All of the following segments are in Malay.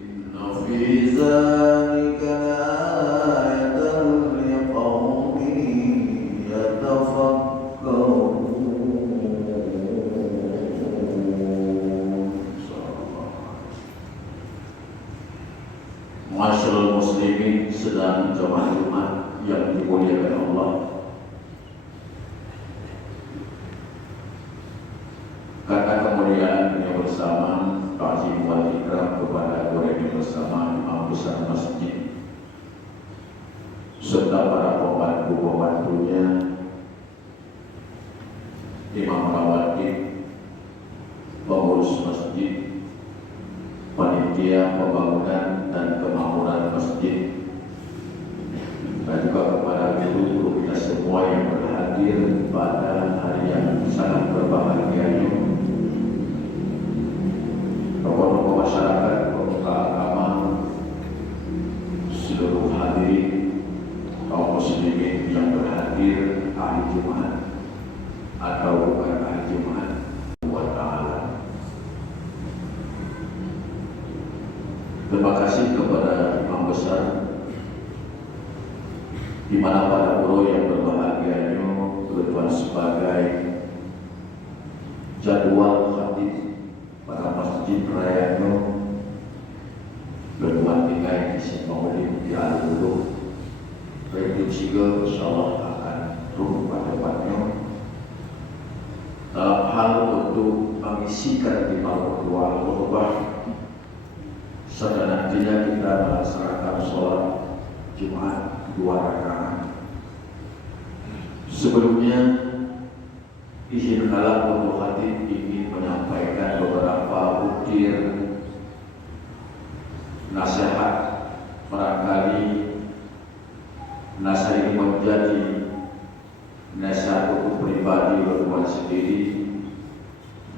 Inna fi dzalika laayatan liqaumin yatafakkarun. Masyaallah muslimin sedang jamaah Jumat yang dimuliakan Allah. Kata kemuliaan yang bersama ta'zim wal ikram kepada orang yang bersama imam besar masjid serta para pembantu-pembantunya, imam rawatib, pengurus masjid, panitia pembangunan dan kemakmuran masjid, dan juga kepada guru-guru kita semua yang berhadir pada hari yang sangat berbahagia ini. Tokoh-tokoh masyarakat, pemuka agama, seluruh hadirin kaum muslimin yang berhadir hari Jumat atau bukan hari Jumat wa ta'ala. Terima kasih kepada imam besar, di mana para guru yang berbahagia ini kebetulan sebagai jadwal khatib pada masjid raya itu berbuat tinggal di Simaulid di Al-Ulu. Itu juga insyaallah akan turun pada tempatnya dalam hal untuk mengisikan di malam dua khutbah serta nantinya kita melaksanakan sholat Jumat 2 rakaat. Sebelumnya izinkanlah untuk khatib ingin menyampaikan beberapa butir nasihat. Barangkali nasihat ini menjadi nasihat untuk pribadi berdua sendiri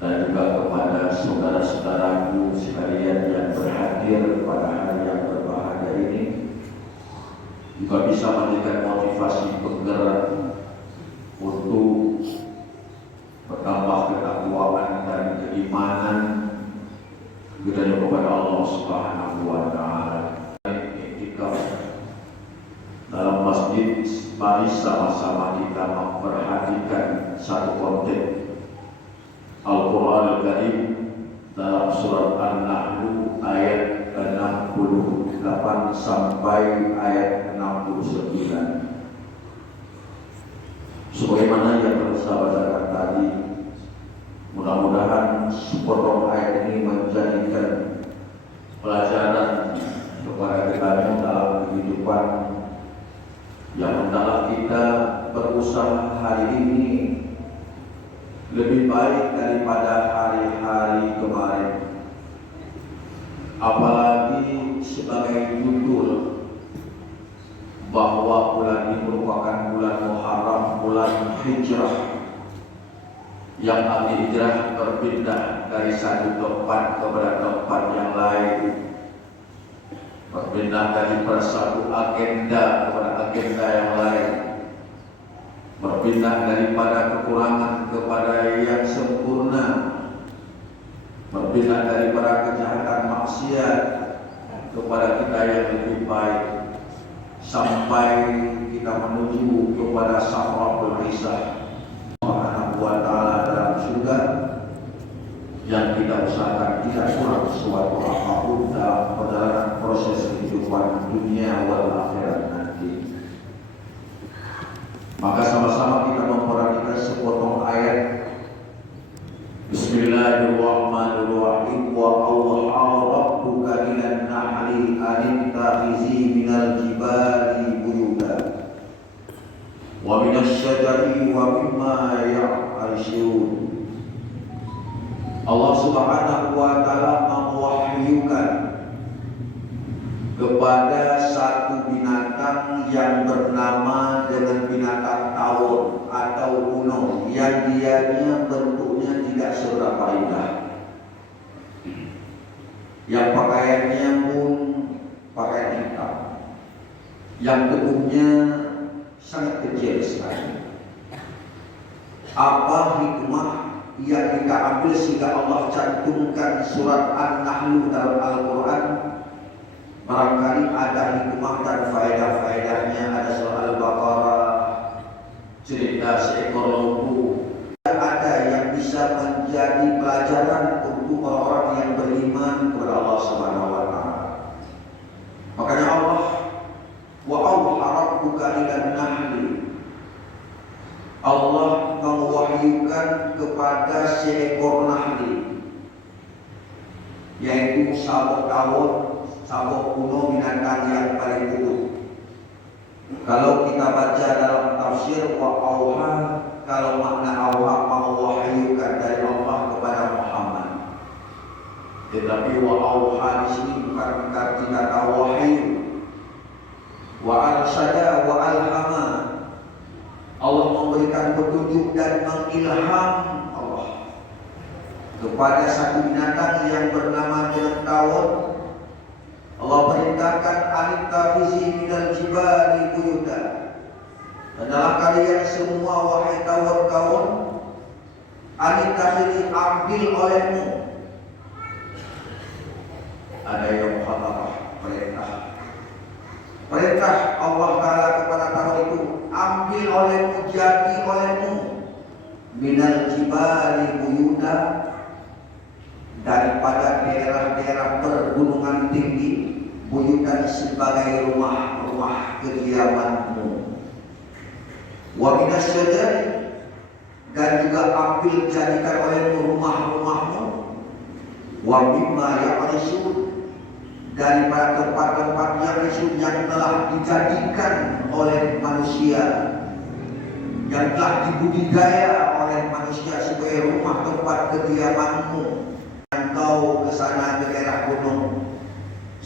dan juga kepada saudara-saudaraku sekalian yang berhadir pada hari yang berbahagia ini, juga bisa memberikan motivasi penggerak untuk bertambah ketakwaan dan keimanan kita kepada Allah Subhanahu wa ta'ala. Iktikaf dalam masjid, mari sama-sama kita memperhatikan satu konteks Al-Quran Al-Karim dalam surat An-Nahl ayat 68 sampai ayat 69. Sebagaimana yang telah saya bacakan tadi, mudah-mudahan sepotong ayat ini menjadikan pelajaran kepada kita dalam kehidupan yang hendaklah kita berusaha hari ini lebih baik daripada hari-hari kemarin. Apalagi sebagai judul bahwa bulan ini merupakan bulan Muharram, bulan hijrah, yang arti hijrah berpindah dari satu tempat kepada tempat yang lain, berpindah dari satu agenda kepada agenda yang lain, berpindah daripada kekurangan kepada yang sempurna, berpindah daripada kejahatan maksiat kepada kita yang lebih baik, sampai kita menuju kepada Safratul Hisab Subhanahu wa ta'ala dalam surga yang kita usahakan tidak kurang sesuatu apapun dalam perjalanan proses kehidupan dunia wal akhirat nanti. Maka sama-sama kita memperhatikan sepotong ayat. Bismillahirrahmanirrahim. Wa awha rabbuka ilan nahli anittakhizi minal jibali buyuta wa minasy syajari wa mimma ya'rishun. Allah Subhanahu wa ta'ala mewahyukan kepada satu binatang yang bernama dengan binatang tawon atau kuno, yang dianya bentuknya tidak seberapa indah, yang pakaiannya pun pakaian hitam, yang tubuhnya sangat kecil sekali. Apa hikmah yang kita ambil sehingga Allah cantumkan surat An-Nahl dalam Al-Quran sabuk tawon, sabuk kuno binatang yang paling kukuh. Kalau kita baca dalam tafsir wa auha, kalau makna auha mewahyukan dari Allah kepada Muhammad. Tetapi wa auha di sini bukan berarti kata wahyu. Wa arsyada wa alhama. Allah memberikan petunjuk dan mengilham Allah kepada satu binatang yang bernama dengan tawon. Allah perintahkan anittafizi minal jibali buyuta. Adalah kalian semua wahai tawon-tawon, anittafizi ambil olehmu. Ada yang khabarah perintah. Perintah Allah Ta'ala kepada tawon itu, ambil olehmu, jadi olehmu minal jibali buyuta, daripada daerah-daerah pergunungan tinggi, buyutan sebagai rumah-rumah kediamanmu. Wa minas syajari, dan juga ambil jadikan olehmu rumah-rumahmu. Wa mimma ya'rishun, daripada tempat-tempat yang telah dijadikan oleh manusia, yang telah dibudidaya oleh manusia sebagai rumah tempat kediamanmu. Engkau ke sana ke daerah gunung,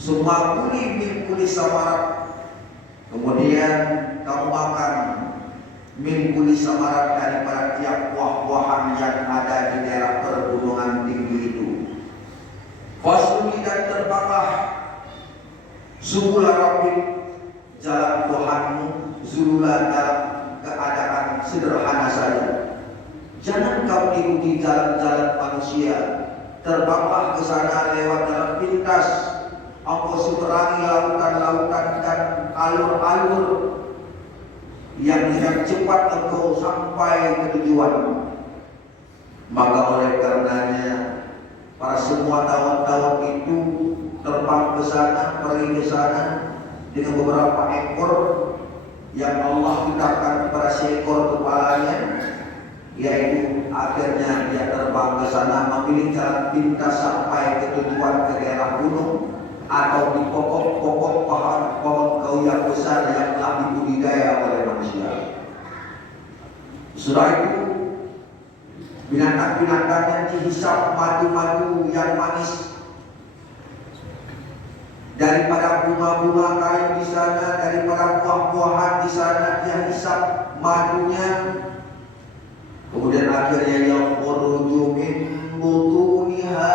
semua kuli samarat, kemudian kamu makan min kuli samarat daripada tiap buah-buahan yang ada di daerah pergunungan tinggi itu. Fasuli, dan terbanglah subula rabbik, jalan Tuhanmu, zulula, dalam keadaan sederhana saja. Jangan kau ikuti jalan-jalan manusia. Terbanglah ke sana lewat jalan pintas. Engkau seberangi lautan-lautan dan alur-alur yang dengan cepat engkau sampai ke tujuan. Maka oleh karenanya para semua tawon-tawon itu terbang ke sana, pergi ke sana dengan beberapa ekor yang Allah tetapkan pada seekor kepalanya, yaitu akhirnya dia terbang ke sana memilih jalan pintas sampai ke tujuan ke daerah gunung atau di pokok-pokok pohon kayu yang besar yang telah dibudidaya oleh manusia. Setelah itu binatang-binatang yang dihisap madu-madu yang manis, daripada bunga-bunga kayu di sana, daripada buah-buahan di sana, dia hisap madunya. Kemudian akhirnya yakhruju min butuniha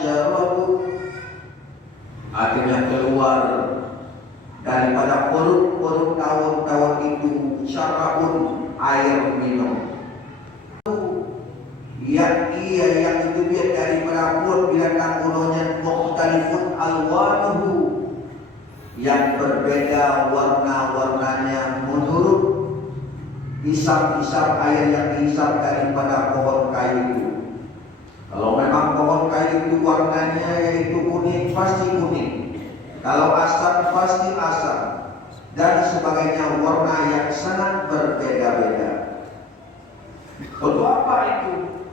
syarabun, akhirnya keluar daripada perut-perut tawon-tawon itu syarabun, air minum. Yang itu dia daripada perut binatang gunungnya mukhtalifun alwanuhu, yang berbeda warna-warnanya menurut hisap-hisap air yang dihisap daripada pohon kayu itu. Kalau memang pohon kayu itu warnanya yaitu kuning, pasti kuning. Kalau asam, pasti asam. Dan sebagainya, warna yang sangat berbeda-beda. Untuk apa itu?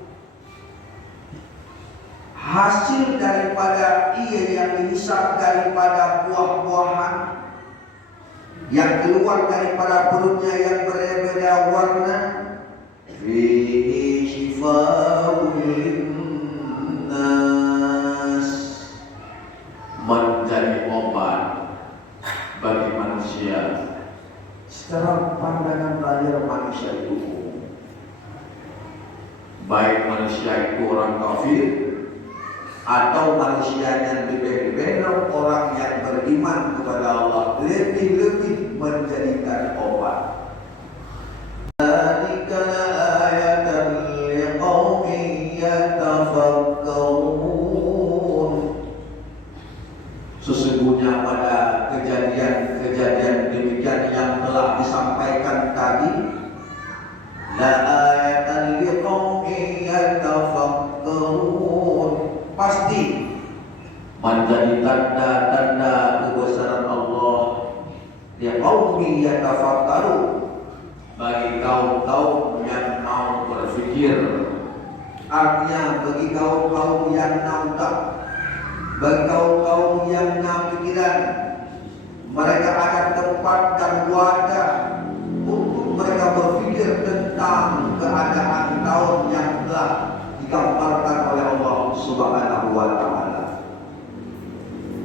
Hasil daripada ia yang dihisap daripada buah-buahan yang keluar daripada perutnya yang berbeda warna, fihi shifaa'un linnas, menjadi obat bagi manusia. Secara pandangan lahir manusia itu, baik manusia itu orang kafir atau manusia yang lebih-lebih orang yang beriman kepada Allah, lebih-lebih menjadikan obat. Dzalika ayatan liqaumin yatafakkarun. Sesungguhnya pada kejadian-kejadian demikian yang telah disampaikan tadi, la ayatan liqaumin yatafakkarun, pasti menjadi tanda-tanda kebesaran Allah. Ya qaumi yatafakkaru, bagi kaum-kaum yang mau berfikir. Artinya bagi kaum-kaum yang nautak, bagi kaum-kaum yang punya pikiran, mereka akan tempat dan wadah untuk mereka berpikir tentang keadaan tahun yang telah digambarkan oleh Allah Subhanahu wa Ta'ala.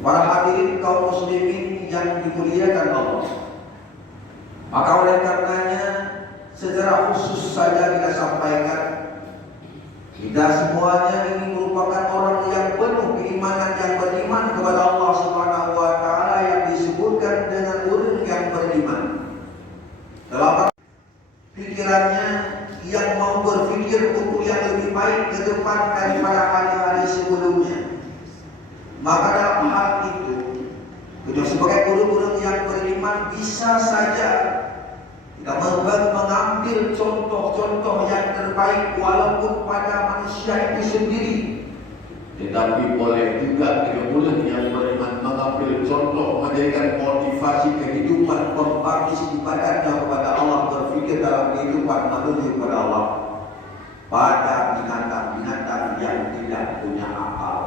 Para hadirin kaum muslimin yang dimuliakan Allah, maka oleh karenanya secara khusus saja kita sampaikan, kita semuanya ini merupakan orang yang penuh keimanan, yang beriman kepada Allah Subhanahu wa Ta'ala, yang disebutkan dengan orang yang beriman. Dalam pikirannya yang mau berpikir untuk yang lebih baik ke depan daripada hari-hari sebelumnya. Maka dalam hal itu, kita sebagai orang-orang yang beriman bisa saja kita mengambil contoh-contoh yang terbaik walaupun pada manusia itu sendiri. Tetapi boleh juga orang yang beriman mengambil contoh, menjadikan motivasi kehidupan, pembangkit ibadahnya kepada Allah, berfikir dalam kehidupan menuju kepada Allah pada binatang-binatang yang tidak punya akal.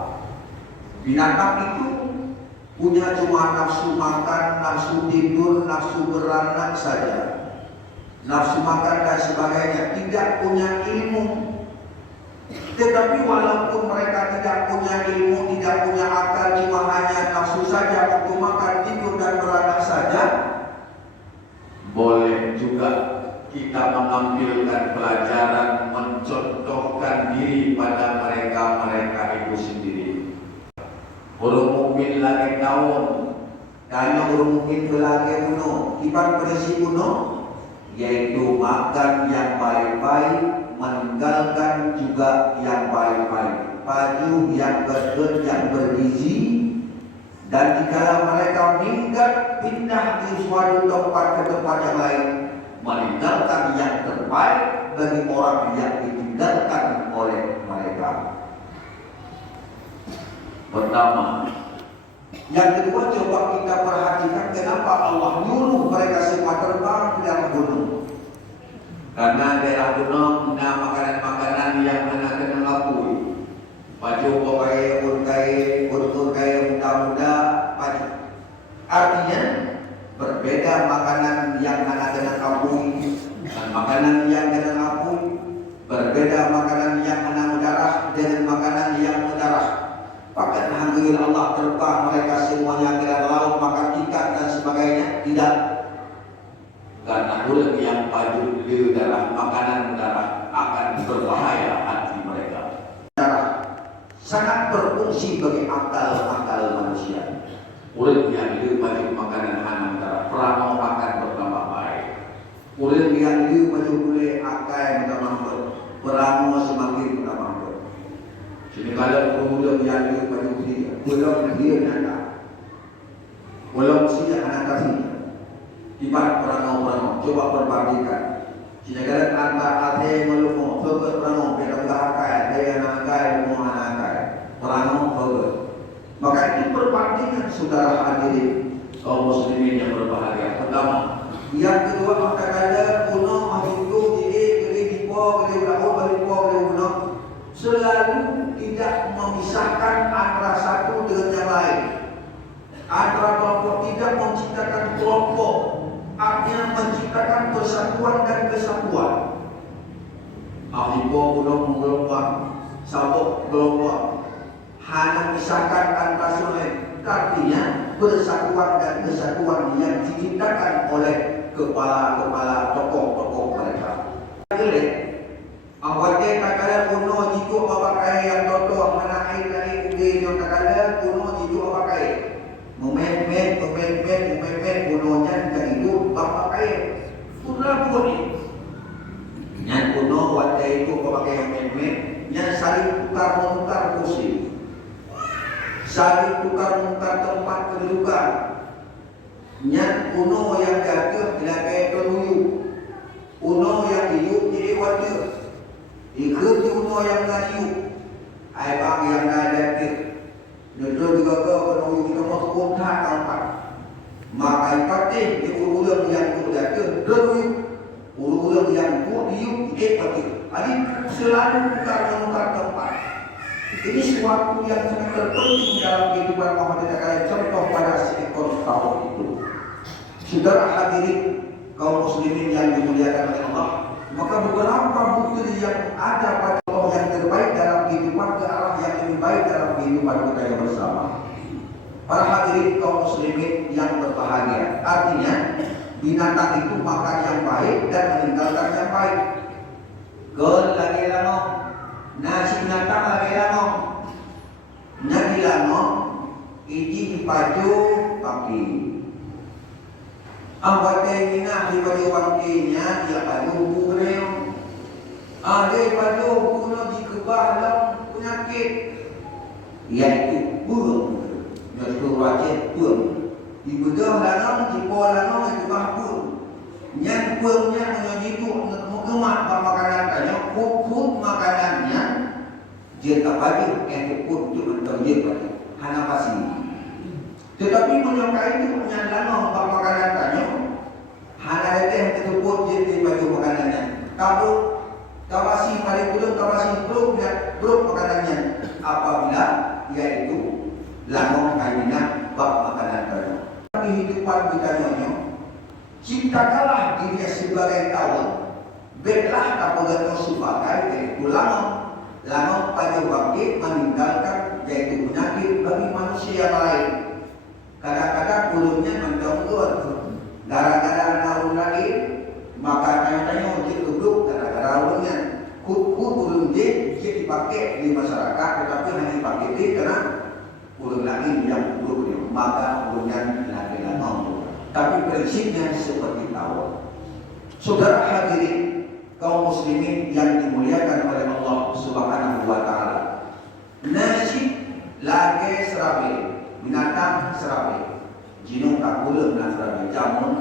Binatang itu punya cuma nafsu makan, nafsu tidur, nafsu beranak saja. Nafsu makan dan sebagainya, tidak punya ilmu. Tetapi walaupun mereka tidak punya ilmu, tidak punya akal, cuma hanya nafsu saja untuk makan, tidur dan beranak saja, boleh juga kita mengambilkan pelajaran, mencontohkan diri pada mereka-mereka itu sendiri. Orang mukmin lagi tahun, karena orang mukmin belagi kuno, ibarat prinsip kuno, yaitu makan yang baik-baik, meninggalkan juga yang baik-baik, baju yang bergen, yang bergizi, dan jika mereka minggat pindah di suatu tempat ke tempat yang lain, meninggalkan yang terbaik bagi orang yang ditinggalkan oleh mereka. Pertama. Yang kedua, coba kita perhatikan kenapa Allah nyuruh mereka semua terbang ke dalam gunung. Karena daerah gunung punya makanan-makanan yang kena lapui. Baju pakai urkai muda-muda baju. Artinya berbeda makanan yang kena lapui dan makanan yang kena lapui. Berbeda makanan yang kena mudarah dengan makanan yang mudarah. Bahkan alhamdulillah Allah terbang mereka semuanya ke dalam laut makan ikan dan sebagainya. Tidak. Karena orang yang baju di darah, makanan darah akan berbahaya hati mereka. Darah sangat berfungsi bagi akal manusia. Orang yang di baju makanan hanam darah, perang akan bertambah baik. Orang yang di baju kulit akan bertambah, perang semakin bertambah. Jadi kalau orang yang di baju kulit, orang dia nyata, orang siapa anak kasih. Ibarat perang, coba perbandingkan. Jika antara ate melumo, fokus perang, beda akai, daya nakai, mau anakai, perang fokus. Maka ini perbandingan saudara hadirin kaum muslimin yang berbahagia. Pertama, yang kedua maka ada kuno mahidu jadi dipo, beliau selalu tidak memisahkan antara satu dengan yang lain. Antara kelompok tidak menciptakan kelompok, artinya menciptakan persatuan dan kesatuan. Ahibo belum gelombang, sabuk gelombang, hanya memisahkan antara sungai. Artinya persatuan dan kesatuan yang diciptakan oleh kepala-kepala tokoh-tokoh mereka. Jelek, awalnya takkan kuno jitu pakai yang totoh menaik yang takkan kuno jitu pakai. Memet kunonya tidak itu bapak kaya sudah boleh yang kuno waktu itu pakai yang memet yang saling tukar-menukar kursi, saling tukar-menukar tempat kedudukan. Yang kuno yang jatuh tidak kayak keluyuk, kuno yang hidup jadi wajib ikut kuno yang ngayuk ayam yang ngajak. Nudul juga ke penuh kita mau kontak tempat. Maka ipatih di ulang yang berjaga deruyuk, ulang yang diuk pati. Adi selalu tukar-menukar tempat. Ini suatu yang sangat terpenting dalam kehidupan Muhammad kalian. Contoh pada seekor tauhid itu. Saudara hadirin kaum muslimin yang dimuliakan oleh Allah, maka beberapa bukti yang ada pada Allah yang terbaik dalam kehidupan ke arah yang lebih baik dalam kehidupan kita yang bersama. Para hadirin kaum muslimin yang berbahagia, artinya binatang itu makan yang baik dan meninggalkan yang baik. Gol lagi lama, nasi binatang lagi lama, nadi lama, iji baju pagi. Anggota ina di baju paginya dia baju bureo, ada baju kuno di kebal penyakit, yaitu burung. Yaitu wajib pun di bedah lanang di pola lanang itu mahpun yang punnya menjadi itu mengemat makanan tanya food makanannya dia tak bagi food itu untuk dia pada hana pasti tetapi menyukai itu punya lanang makanan tanya hana itu yang food dia bagi makanannya kabut kawasi paling belum kawasi belum makanannya apabila yaitu langon kainnya bab makanan baru. Kehidupan kita nyonya, ciptakanlah dirinya sebagai kawan. Beklah kapolanya sebagai yaitu langon pada bangkit meninggalkan yaitu penyakit bagi manusia yang lain. Kadang-kadang kulumnya mendongkor, gara-gara naun lagi, maka tanya-tanya dia duduk gara-gara ulungnya. Kulum dia dipakai di masyarakat, tetapi hanya dipakai dia karena ulung lagi yang buruk maka ulungnya lagi langon. Tapi prinsipnya seperti tahu. Saudara hadirin kaum muslimin yang dimuliakan oleh Allah Subhanahu wa taala. Nasi lagi serabe, binatang serabe. Jinung tak boleh nak serabe jamun.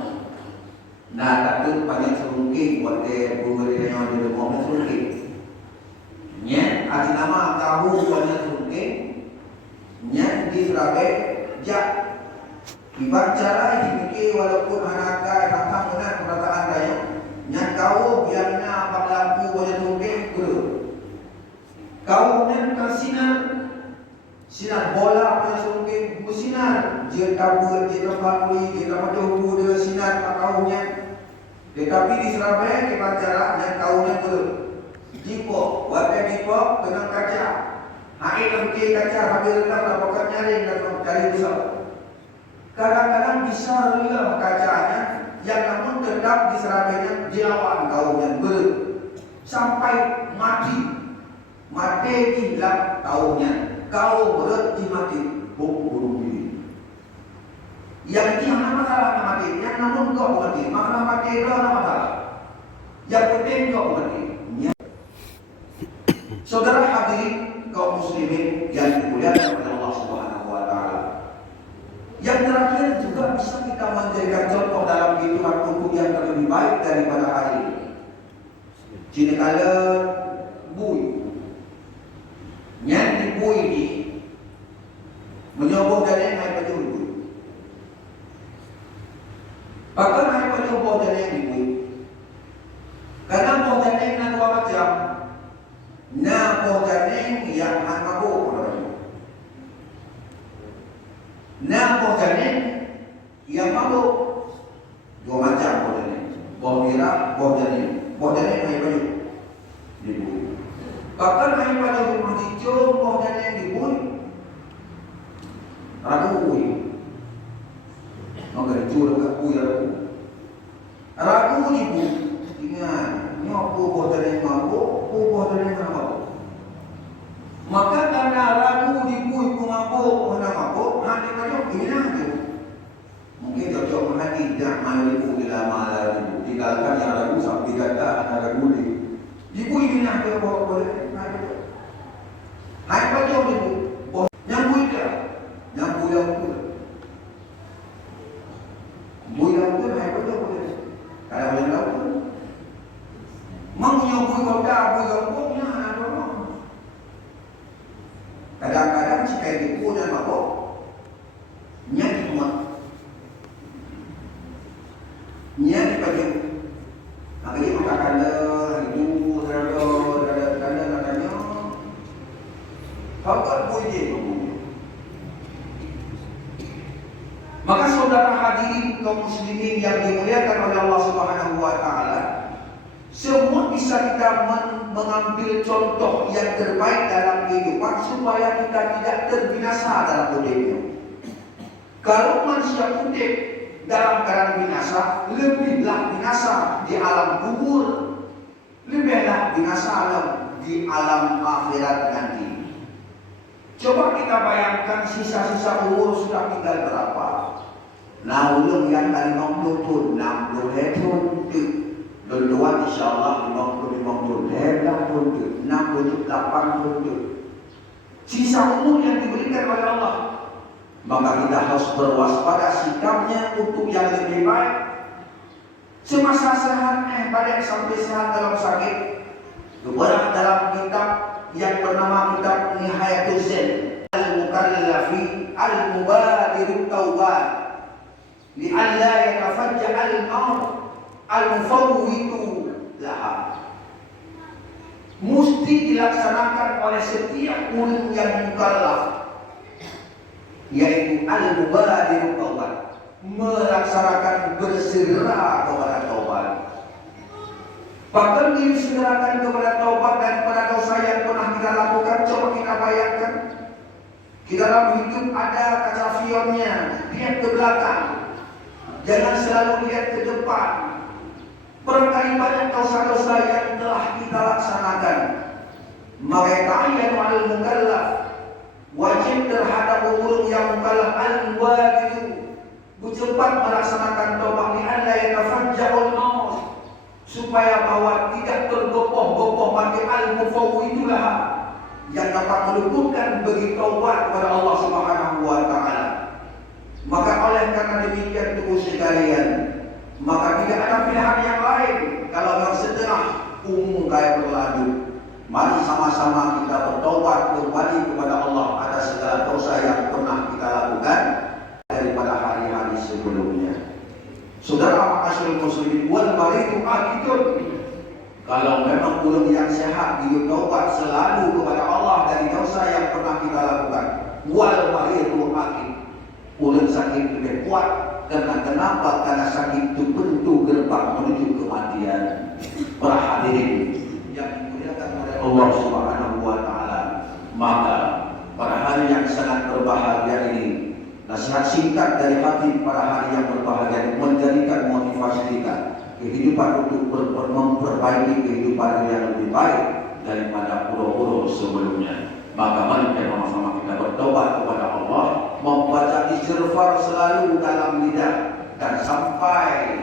Nah takut banyak serungki buat dia beri yang ada di rumah serungki. Nya ada nama tahu banyak serungki. Nya di serabe jak dibaca dimikir walaupun anak datang dengan perkataan daya nya kau biarnya berlaku banyak mungkin guru kau nya sinar bola banyak mungkin sinar dia kabur dia terpakuli dia terpakuli dia sinar kau nya tetapi di serabe dibaca nya kau nya guru jipo wadah jipo dengan kaca hai kemki kaca habis rendah lapokan nyaring dan cari besar. Kadang-kadang bisa relah kacanya yang namun tetap di serabanya dilawan kaumnya ber sampai mati hilang kaumnya kau berhenti mati bunuh diri. Yang ini mana masalah mati yang namun kau mati masalah mati itu ada masalah yang penting kau mati. Saudara hadirin kaum muslimin yang dimuliakan oleh Allah Subhanahu wa taala. Yang terakhir juga bisa kita menjadikan contoh dalam kehidupan hukum yang lebih baik daripada hari ini. Jika kala bui, yang dibui ini menyoboh dan yang naik pada bui. Bahkan naik pada boh dan yang dibui. Karena boh dan yang ada dua macam. Nah boh dan yang mabuk. Nah, boh janin yang mabuk dua macam boh janin, boh merah, boh janin hanya baju dibui. Bahkan hanya pada rumah hijau boh janin dibui, ragu bui, maka dicuri ke bui ragu dibui. Ingat, nyobu boh janin mabuk, boh janin mabuk. Maka karena ragu dibui mabuk, hati kacau ini aja. Mungkin cocok menghati tidak malu ibu bila malah ibu. Tinggalkan yang ragu sampai kata anak ragu di. Ibu ini nak bawa boleh. Hai kacau ibu. Yang buida, yang buida pun. Buida pun hai kacau boleh. Kalau yang tahu pun. Mengunyah buida poknya anak orang. Kadang-kadang jika ibu dan mabuk nyari rumah nyari baju makanya mengatakan itu katanya Maka saudara hadirin kaum muslimin yang dimuliakan oleh Allah Subhanahu wa taala, semua bisa kita mengambil contoh yang terbaik dalam kehidupan supaya kita tidak terbinasa dalam hidupnya. Kalau manusia hidup dalam keadaan binasa, lebihlah binasa di alam kubur, lebihlah binasa di alam akhirat nanti. Coba kita bayangkan sisa-sisa umur sudah tinggal berapa? Nah, ulung yang tadi 60 tahun, 60 tahun tu. Duluan insyaAllah 50 tahun, 60 tahun tu. Sisa umur yang diberikan oleh Allah. Maka kita harus berwaspada sikapnya untuk yang lebih baik. Semasa sehat, pada sampai sehat dalam sakit. Kepada dalam kitab yang bernama kitab Nihayatul Zen, Al-Mukallafi Al-Mubadirut Taubat, li'alla yatafajja'al maut al-mufawwitu laha. Mesti dilaksanakan oleh setiap orang yang mukallaf, yaitu al-mubadirut taubat, melaksanakan bersegera kepada taubat. Bahkan disegerakan kepada taubat dan pada dosa yang pernah kita lakukan. Coba kita bayangkan, kita dalam hidup ada kaca fionnya, lihat ke belakang, jangan selalu lihat ke depan. Barangkali banyak dosa-dosa yang telah kita laksanakan. Maka ta'ayyanu al-mukallaf, wajib terhadap orang yang mukallaf al-wajibu, bercepat melaksanakan taubat li'alla yatafajja'ul maut, supaya bahwa tidak tergopoh-gopoh bagi al-mufawwitulah, yang dapat meluputkan bagi taubat kepada Allah Subhanahu wa taala. Maka oleh karena demikian tubuh sekalian, maka tidak ada pilihan yang lain kalau yang setengah umum kayak berlalu. Mari sama-sama kita bertobat kembali kepada Allah atas segala dosa yang pernah kita lakukan daripada hari-hari sebelumnya. Saudara ma'asyiral muslimin, wal maridu aqidun. Kalau memang ulun yang sehat dia taubat selalu kepada Allah dari dosa yang pernah kita lakukan. Wal maridu aqid. Ulun sakit lebih kuat. Karena kenapa? Karena sakit itu pintu gerbang menuju kematian. Para hadirin yang dimuliakan oleh Allah Subhanahu wa taala, maka pada hari yang sangat berbahagia ini, nasihat singkat dari hati pada hari yang berbahagia ini menjadikan motivasi kita kehidupan untuk memperbaiki kehidupan yang lebih baik daripada pura-pura sebelumnya. Maka mari sama-sama kita bertobat kepada Allah, membaca istighfar selalu dalam lidah, dan sampai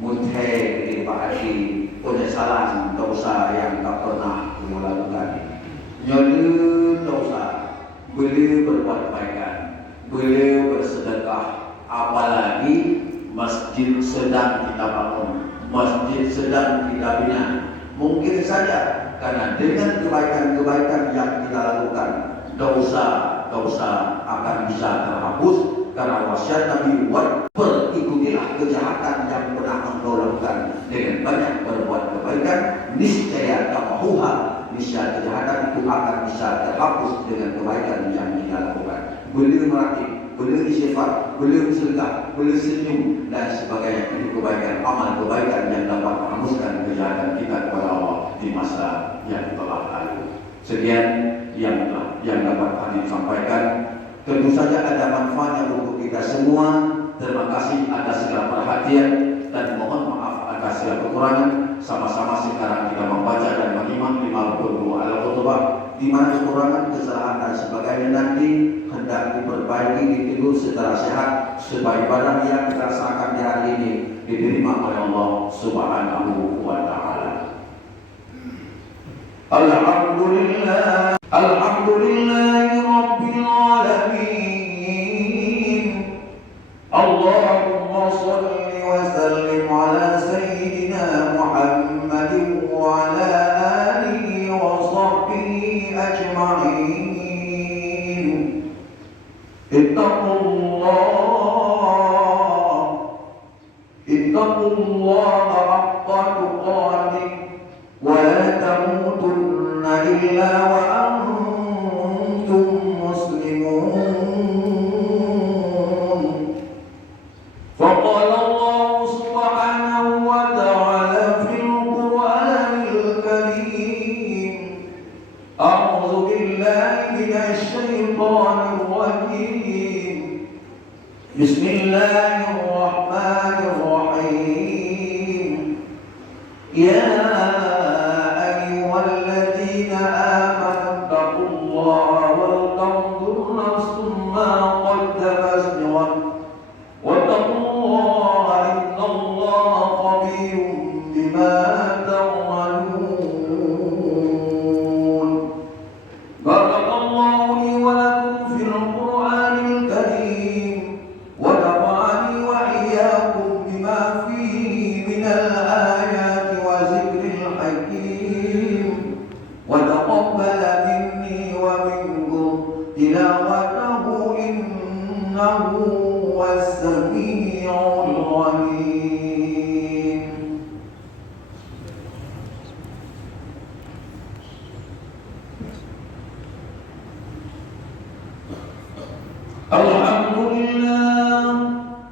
muthe dipahami penyesalan dosa yang tak pernah kita lakukan. Nyolu dosa, boleh berbuat kebaikan, boleh bersedekah, apalagi masjid sedang kita bangun, masjid sedang kita bina. Mungkin saja karena dengan kebaikan-kebaikan yang kita lakukan, dosa-dosa akan bisa terhapus. Karena wasiat Nabi, ikutilah kejahatan yang pernah engkau lakukan dengan banyak berbuat kebaikan, niscaya tamahuha, niscaya kejahatan itu akan bisa terhapus dengan kebaikan yang kita lakukan. Boleh melatih, boleh istighfar, boleh sedekah, boleh senyum dan sebagainya. Itu kebaikan, amal kebaikan yang dapat menghapuskan kejahatan kita kepada Allah di masa yang telah lalu. Sekian yang dapat kami sampaikan. Tentu saja ada manfaatnya untuk kita semua. Terima kasih atas segala perhatian dan mohon maaf atas segala kekurangan. Sama-sama sekarang kita membaca dan menyimak 52 al-khutbah, di mana kekurangan, kesalahan dan sebagainya nanti hendak diperbaiki, ditegur secara sehat supaya ibadah yang kita rasakan di hari ini diterima oleh Allah Subhanahu wa taala. Alhamdulillah, alhamdulillahi rabbil alamin. Allahumma salli wa sallim ala sayyidina Muhammadin wa ala alihi wa sahbihi ajma'in. Ittaqullaha haqqa tuqatih wa la tamutunna illa wa antum muslimun. Bismillahirrahmanirrahim. Ya ayyuhalladzina amanu taqullaha wal tanzur nafsum ma qaddamat lighad wattaqullaha innallaha khabirum bima ta'malun. Barakallahu li wa lakum fil Qur'anil karim wa nafa'ani wa iyyakum bima fihi minal ayati wa zikril hakim wa taqabbala minni wa minkum tilawatahu innahu was-sami'ul 'alim.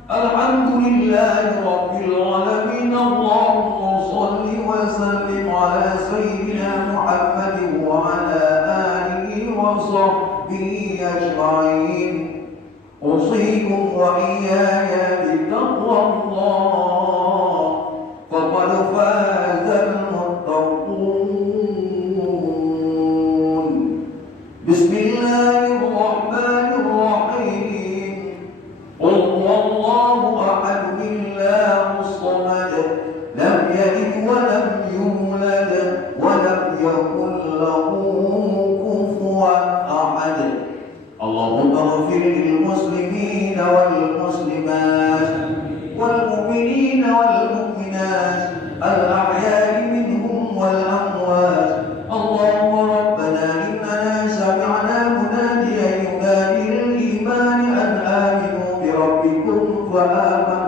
Alhamdulillah rabbil alamin. Allahumma shalli wa sallim ala sayyidina Muhammadin wa ala alihi wa sahbihi ajma'in. Usikum wa iyaya bittaqwallah faqad fazal muttaqun. Bismillahirrahmanirrahim. Qul huwallahu ahad, Allahus samad, lam yalid wa lam yulad wa lam yakul lahu kufuwan ahad. Allahumma ighfir lil muslimina wal muslimat wal mu'minina wal mu'minat al ahya'i minhum wal amwat. Allahumma rabbana innana sami'na munadiyan yunadi lil imani an aminu bi rabbikum fa amanna